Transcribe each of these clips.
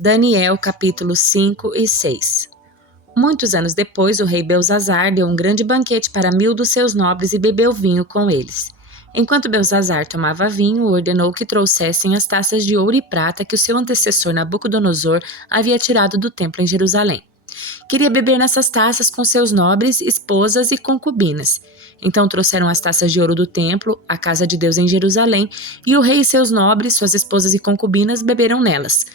Daniel, capítulos 5 e 6. Muitos anos depois, o rei Belzazar deu um grande banquete para 1000 dos seus nobres e bebeu vinho com eles. Enquanto Belzazar tomava vinho, ordenou que trouxessem as taças de ouro e prata que o seu antecessor Nabucodonosor havia tirado do templo em Jerusalém. Queria beber nessas taças com seus nobres, esposas e concubinas. Então trouxeram as taças de ouro do templo, a casa de Deus em Jerusalém, e o rei e seus nobres, suas esposas e concubinas beberam nelas.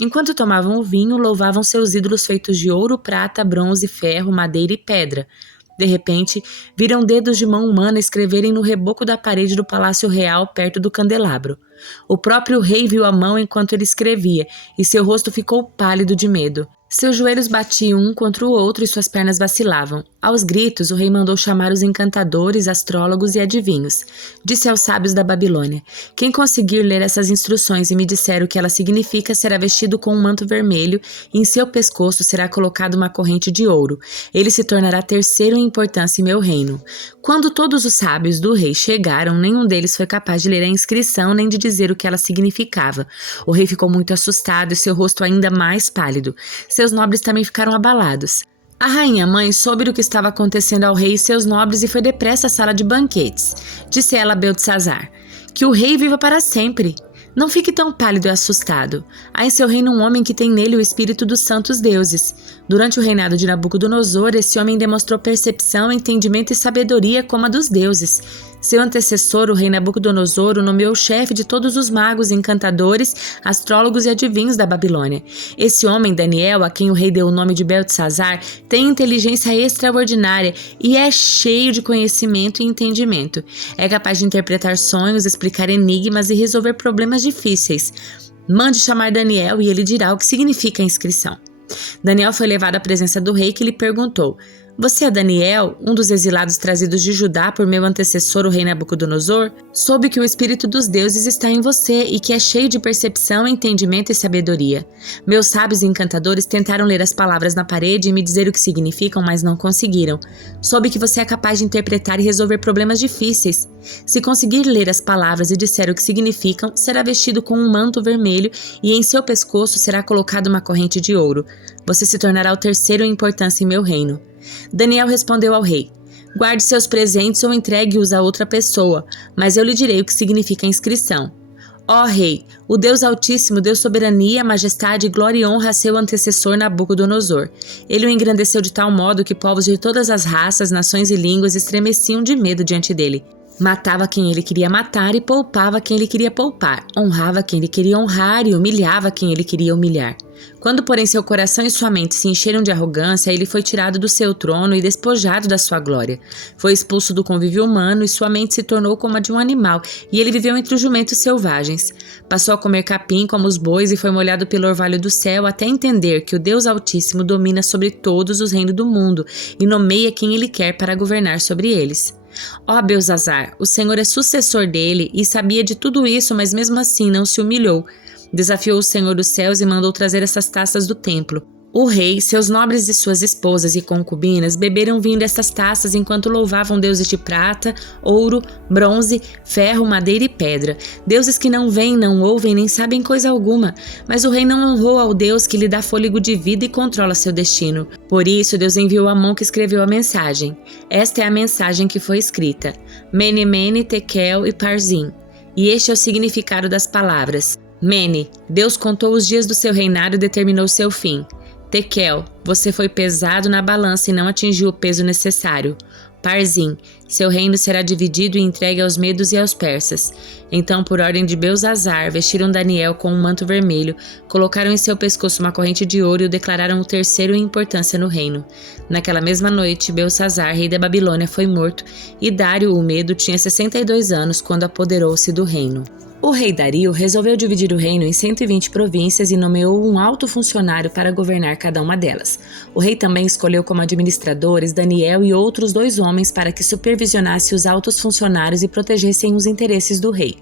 Enquanto tomavam o vinho, louvavam seus ídolos feitos de ouro, prata, bronze, ferro, madeira e pedra. De repente, viram dedos de mão humana escreverem no reboco da parede do palácio real perto do candelabro. O próprio rei viu a mão enquanto ele escrevia, e seu rosto ficou pálido de medo. Seus joelhos batiam um contra o outro e suas pernas vacilavam. Aos gritos, o rei mandou chamar os encantadores, astrólogos e adivinhos. Disse aos sábios da Babilônia: quem conseguir ler essas instruções e me disser o que ela significa será vestido com um manto vermelho e em seu pescoço será colocada uma corrente de ouro. Ele se tornará terceiro em importância em meu reino. Quando todos os sábios do rei chegaram, nenhum deles foi capaz de ler a inscrição nem de dizer o que ela significava. O rei ficou muito assustado e seu rosto ainda mais pálido. Seus nobres também ficaram abalados. A rainha-mãe soube do que estava acontecendo ao rei e seus nobres e foi depressa à sala de banquetes. Disse ela a Beltesazar: que o rei viva para sempre. Não fique tão pálido e assustado. Há em seu reino um homem que tem nele o espírito dos santos deuses. Durante o reinado de Nabucodonosor, esse homem demonstrou percepção, entendimento e sabedoria como a dos deuses. Seu antecessor, o rei Nabucodonosor, o nomeou chefe de todos os magos, encantadores, astrólogos e adivinhos da Babilônia. Esse homem, Daniel, a quem o rei deu o nome de Beltesazar, tem inteligência extraordinária e é cheio de conhecimento e entendimento. É capaz de interpretar sonhos, explicar enigmas e resolver problemas difíceis. Mande chamar Daniel e ele dirá o que significa a inscrição. Daniel foi levado à presença do rei, que lhe perguntou: você é Daniel, um dos exilados trazidos de Judá por meu antecessor, o rei Nabucodonosor? Soube que o espírito dos deuses está em você e que é cheio de percepção, entendimento e sabedoria. Meus sábios e encantadores tentaram ler as palavras na parede e me dizer o que significam, mas não conseguiram. Soube que você é capaz de interpretar e resolver problemas difíceis. Se conseguir ler as palavras e disser o que significam, será vestido com um manto vermelho e em seu pescoço será colocada uma corrente de ouro. Você se tornará o terceiro em importância em meu reino. Daniel respondeu ao rei: guarde seus presentes ou entregue-os a outra pessoa, mas eu lhe direi o que significa a inscrição. Ó rei, o Deus Altíssimo deu soberania, majestade, glória e honra a seu antecessor Nabucodonosor. Ele o engrandeceu de tal modo que povos de todas as raças, nações e línguas estremeciam de medo diante dele. Matava quem ele queria matar e poupava quem ele queria poupar. Honrava quem ele queria honrar e humilhava quem ele queria humilhar. Quando, porém, seu coração e sua mente se encheram de arrogância, ele foi tirado do seu trono e despojado da sua glória. Foi expulso do convívio humano e sua mente se tornou como a de um animal, e ele viveu entre os jumentos selvagens. Passou a comer capim como os bois e foi molhado pelo orvalho do céu até entender que o Deus Altíssimo domina sobre todos os reinos do mundo e nomeia quem ele quer para governar sobre eles. Ó Belzazar, o Senhor é sucessor dele e sabia de tudo isso, mas mesmo assim não se humilhou. Desafiou o Senhor dos céus e mandou trazer essas taças do templo. O rei, seus nobres e suas esposas e concubinas beberam vinho dessas taças enquanto louvavam deuses de prata, ouro, bronze, ferro, madeira e pedra. Deuses que não veem, não ouvem, nem sabem coisa alguma. Mas o rei não honrou ao Deus que lhe dá fôlego de vida e controla seu destino. Por isso, Deus enviou a mão que escreveu a mensagem. Esta é a mensagem que foi escrita: Mene, Mene, Tekel e Parzim. E este é o significado das palavras. Mene, Deus contou os dias do seu reinado e determinou seu fim. Tekel, você foi pesado na balança e não atingiu o peso necessário. Parzim, seu reino será dividido e entregue aos medos e aos persas. Então, por ordem de Belzazar, vestiram Daniel com um manto vermelho, colocaram em seu pescoço uma corrente de ouro e o declararam o terceiro em importância no reino. Naquela mesma noite, Belzazar, rei da Babilônia, foi morto, e Dário, o Medo, tinha 62 anos quando apoderou-se do reino. O rei Dario resolveu dividir o reino em 120 províncias e nomeou um alto funcionário para governar cada uma delas. O rei também escolheu como administradores Daniel e outros 2 homens para que supervisionassem os altos funcionários e protegessem os interesses do rei.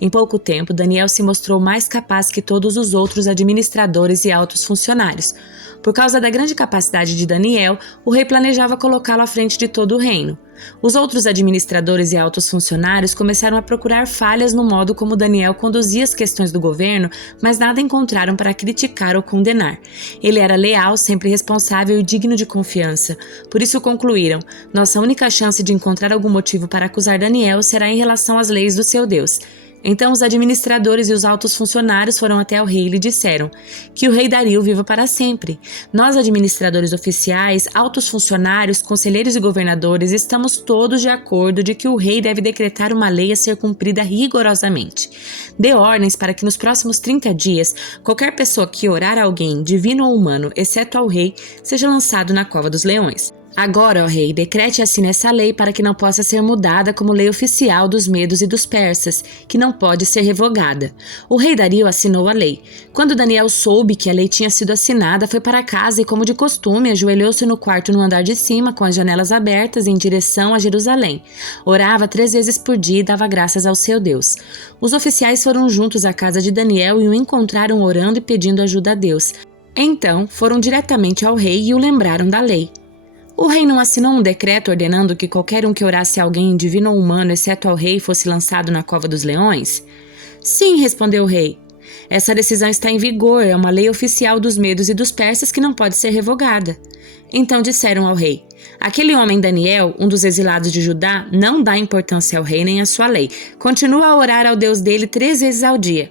Em pouco tempo, Daniel se mostrou mais capaz que todos os outros administradores e altos funcionários. Por causa da grande capacidade de Daniel, o rei planejava colocá-lo à frente de todo o reino. Os outros administradores e altos funcionários começaram a procurar falhas no modo como Daniel conduzia as questões do governo, mas nada encontraram para criticar ou condenar. Ele era leal, sempre responsável e digno de confiança. Por isso concluíram: nossa única chance de encontrar algum motivo para acusar Daniel será em relação às leis do seu Deus. Então os administradores e os altos funcionários foram até o rei e lhe disseram: que o rei Dario viva para sempre. Nós, administradores oficiais, altos funcionários, conselheiros e governadores, estamos todos de acordo de que o rei deve decretar uma lei a ser cumprida rigorosamente. Dê ordens para que nos próximos 30 dias, qualquer pessoa que orar a alguém, divino ou humano, exceto ao rei, seja lançado na cova dos leões. Agora, ó rei, decrete e assine essa lei para que não possa ser mudada como lei oficial dos medos e dos persas, que não pode ser revogada. O rei Dario assinou a lei. Quando Daniel soube que a lei tinha sido assinada, foi para casa e, como de costume, ajoelhou-se no quarto no andar de cima, com as janelas abertas em direção a Jerusalém. Orava 3 vezes por dia e dava graças ao seu Deus. Os oficiais foram juntos à casa de Daniel e o encontraram orando e pedindo ajuda a Deus. Então, foram diretamente ao rei e o lembraram da lei. O rei não assinou um decreto ordenando que qualquer um que orasse a alguém, divino ou humano, exceto ao rei, fosse lançado na cova dos leões? Sim, respondeu o rei. Essa decisão está em vigor, é uma lei oficial dos medos e dos persas que não pode ser revogada. Então disseram ao rei: aquele homem Daniel, um dos exilados de Judá, não dá importância ao rei nem à sua lei. Continua a orar ao Deus dele 3 vezes ao dia.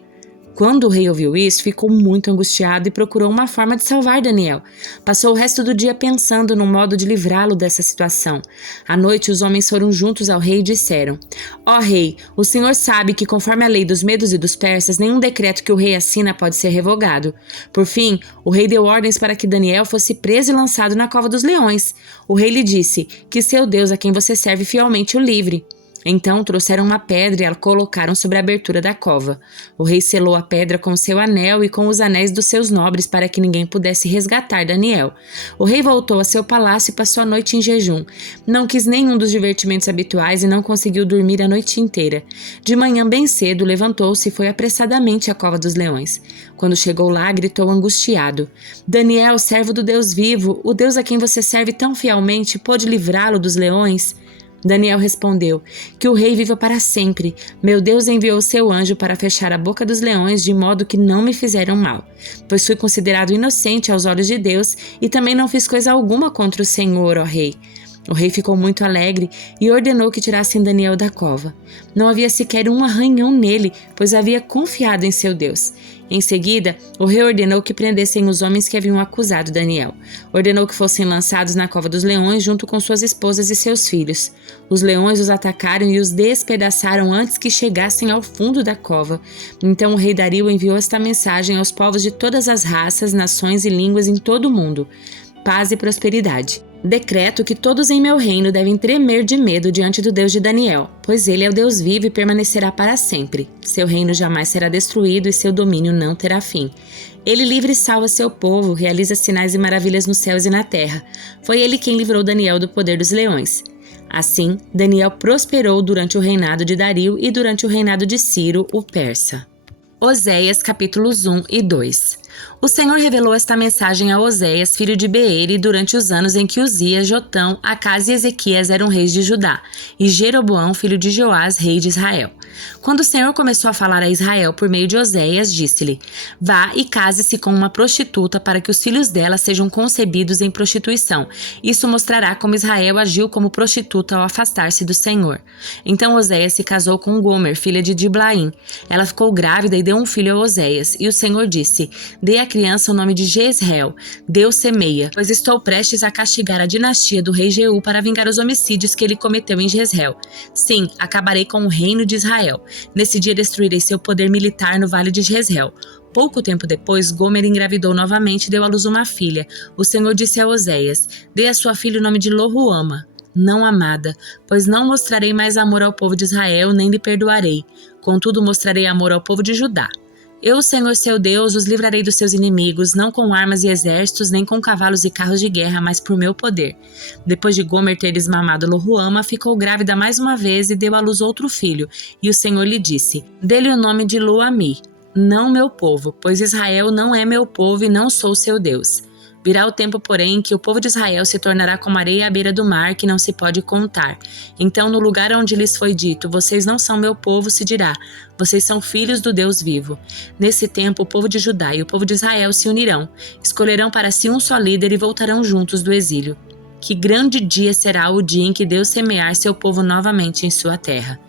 Quando o rei ouviu isso, ficou muito angustiado e procurou uma forma de salvar Daniel. Passou o resto do dia pensando no modo de livrá-lo dessa situação. À noite, os homens foram juntos ao rei e disseram: ó rei, o senhor sabe que, conforme a lei dos medos e dos persas, nenhum decreto que o rei assina pode ser revogado. Por fim, o rei deu ordens para que Daniel fosse preso e lançado na cova dos leões. O rei lhe disse que seu Deus, a quem você serve fielmente, o livre. Então trouxeram uma pedra e a colocaram sobre a abertura da cova. O rei selou a pedra com seu anel e com os anéis dos seus nobres para que ninguém pudesse resgatar Daniel. O rei voltou a seu palácio e passou a noite em jejum. Não quis nenhum dos divertimentos habituais e não conseguiu dormir a noite inteira. De manhã bem cedo, levantou-se e foi apressadamente à cova dos leões. Quando chegou lá, gritou angustiado: Daniel, servo do Deus vivo, o Deus a quem você serve tão fielmente, pôde livrá-lo dos leões? Daniel respondeu: que o rei viva para sempre. Meu Deus enviou seu anjo para fechar a boca dos leões de modo que não me fizeram mal, pois fui considerado inocente aos olhos de Deus e também não fiz coisa alguma contra o Senhor, ó rei. O rei ficou muito alegre e ordenou que tirassem Daniel da cova. Não havia sequer um arranhão nele, pois havia confiado em seu Deus. Em seguida, o rei ordenou que prendessem os homens que haviam acusado Daniel. Ordenou que fossem lançados na cova dos leões junto com suas esposas e seus filhos. Os leões os atacaram e os despedaçaram antes que chegassem ao fundo da cova. Então o rei Dario enviou esta mensagem aos povos de todas as raças, nações e línguas em todo o mundo: paz e prosperidade. Decreto que todos em meu reino devem tremer de medo diante do Deus de Daniel, pois ele é o Deus vivo e permanecerá para sempre. Seu reino jamais será destruído e seu domínio não terá fim. Ele livra e salva seu povo, realiza sinais e maravilhas nos céus e na terra. Foi ele quem livrou Daniel do poder dos leões. Assim, Daniel prosperou durante o reinado de Dario e durante o reinado de Ciro, o persa. Oséias capítulos 1 e 2. O Senhor revelou esta mensagem a Oséias, filho de Beeri, durante os anos em que Uzias, Jotão, Acás e Ezequias eram reis de Judá, e Jeroboão, filho de Joás, rei de Israel. Quando o Senhor começou a falar a Israel por meio de Oséias, disse-lhe: vá e case-se com uma prostituta para que os filhos dela sejam concebidos em prostituição. Isso mostrará como Israel agiu como prostituta ao afastar-se do Senhor. Então Oséias se casou com Gomer, filha de Diblaim. Ela ficou grávida e deu um filho a Oséias, e o Senhor disse: dê à criança o nome de Jezreel, Deus semeia, pois estou prestes a castigar a dinastia do rei Jeú para vingar os homicídios que ele cometeu em Jezreel. Sim, acabarei com o reino de Israel. Nesse dia destruirei seu poder militar no vale de Jezreel. Pouco tempo depois, Gomer engravidou novamente e deu à luz uma filha. O Senhor disse a Oséias: dê à sua filha o nome de Loruama, não amada, pois não mostrarei mais amor ao povo de Israel, nem lhe perdoarei. Contudo, mostrarei amor ao povo de Judá. Eu, o Senhor seu Deus, os livrarei dos seus inimigos, não com armas e exércitos, nem com cavalos e carros de guerra, mas por meu poder. Depois de Gomer ter desmamado Loruama, ficou grávida mais uma vez e deu à luz outro filho. E o Senhor lhe disse: dê-lhe o nome de Lo-Ami, não meu povo, pois Israel não é meu povo e não sou seu Deus. Virá o tempo, porém, que o povo de Israel se tornará como areia à beira do mar, que não se pode contar. Então, no lugar onde lhes foi dito, vocês não são meu povo, se dirá, vocês são filhos do Deus vivo. Nesse tempo, o povo de Judá e o povo de Israel se unirão, escolherão para si um só líder e voltarão juntos do exílio. Que grande dia será o dia em que Deus semear seu povo novamente em sua terra.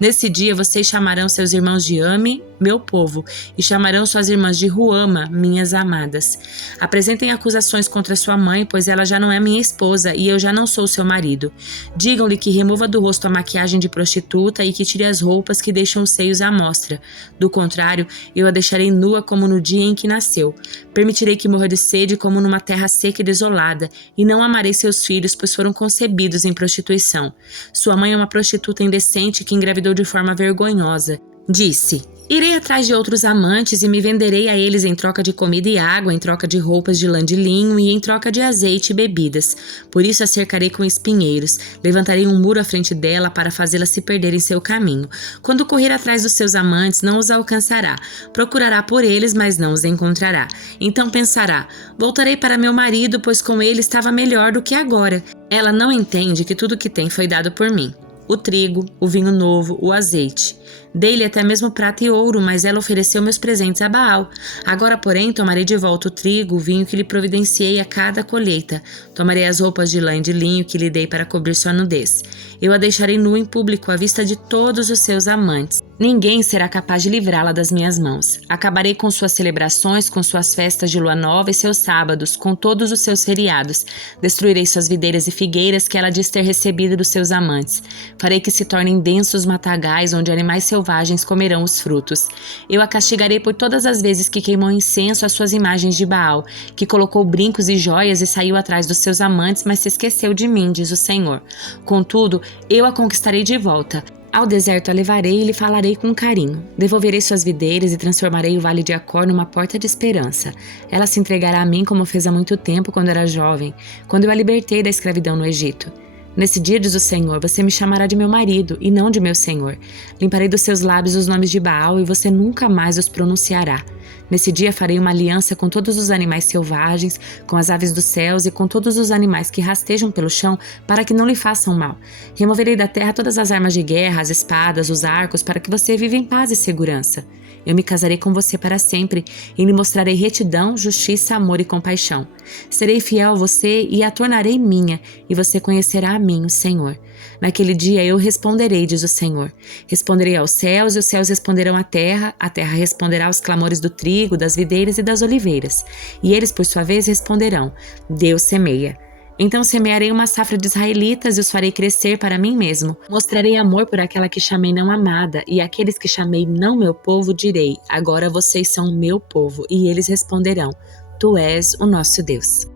Nesse dia vocês chamarão seus irmãos de Ami, meu povo, e chamarão suas irmãs de Ruama, minhas amadas. Apresentem acusações contra sua mãe, pois ela já não é minha esposa e eu já não sou seu marido. Digam-lhe que remova do rosto a maquiagem de prostituta e que tire as roupas que deixam os seios à mostra. Do contrário, eu a deixarei nua como no dia em que nasceu. Permitirei que morra de sede como numa terra seca e desolada, e não amarei seus filhos, pois foram concebidos em prostituição. Sua mãe é uma prostituta indecente que engravidou de forma vergonhosa. Disse: irei atrás de outros amantes e me venderei a eles em troca de comida e água, em troca de roupas de lã de linho e em troca de azeite e bebidas. Por isso a cercarei com espinheiros, levantarei um muro à frente dela para fazê-la se perder em seu caminho. Quando correr atrás dos seus amantes, não os alcançará. Procurará por eles, mas não os encontrará. Então pensará: voltarei para meu marido, pois com ele estava melhor do que agora. Ela não entende que tudo que tem foi dado por mim. O trigo, o vinho novo, o azeite. Dei-lhe até mesmo prata e ouro, mas ela ofereceu meus presentes a Baal. Agora, porém, tomarei de volta o trigo, o vinho que lhe providenciei a cada colheita. Tomarei as roupas de lã e de linho que lhe dei para cobrir sua nudez. Eu a deixarei nua em público à vista de todos os seus amantes. Ninguém será capaz de livrá-la das minhas mãos. Acabarei com suas celebrações, com suas festas de lua nova e seus sábados, com todos os seus feriados. Destruirei suas videiras e figueiras que ela diz ter recebido dos seus amantes. Farei que se tornem densos matagais onde animais selvagens comerão os frutos. Eu a castigarei por todas as vezes que queimou incenso às suas imagens de Baal, que colocou brincos e joias e saiu atrás dos seus amantes, mas se esqueceu de mim, diz o Senhor. Contudo, eu a conquistarei de volta. Ao deserto a levarei e lhe falarei com carinho. Devolverei suas videiras e transformarei o vale de Acor numa porta de esperança. Ela se entregará a mim como fez há muito tempo quando era jovem, quando eu a libertei da escravidão no Egito. Nesse dia, diz o Senhor, você me chamará de meu marido e não de meu senhor. Limparei dos seus lábios os nomes de Baal e você nunca mais os pronunciará. Nesse dia farei uma aliança com todos os animais selvagens, com as aves dos céus e com todos os animais que rastejam pelo chão, para que não lhe façam mal. Removerei da terra todas as armas de guerra, as espadas, os arcos, para que você viva em paz e segurança. Eu me casarei com você para sempre e lhe mostrarei retidão, justiça, amor e compaixão. Serei fiel a você e a tornarei minha, e você conhecerá a mim, o Senhor. Naquele dia eu responderei, diz o Senhor. Responderei aos céus e os céus responderão à terra, a terra responderá aos clamores do trigo, das videiras e das oliveiras. E eles, por sua vez, responderão: Deus semeia. Então semearei uma safra de israelitas e os farei crescer para mim mesmo. Mostrarei amor por aquela que chamei não amada, e àqueles que chamei não meu povo direi: agora vocês são meu povo. E eles responderão: Tu és o nosso Deus.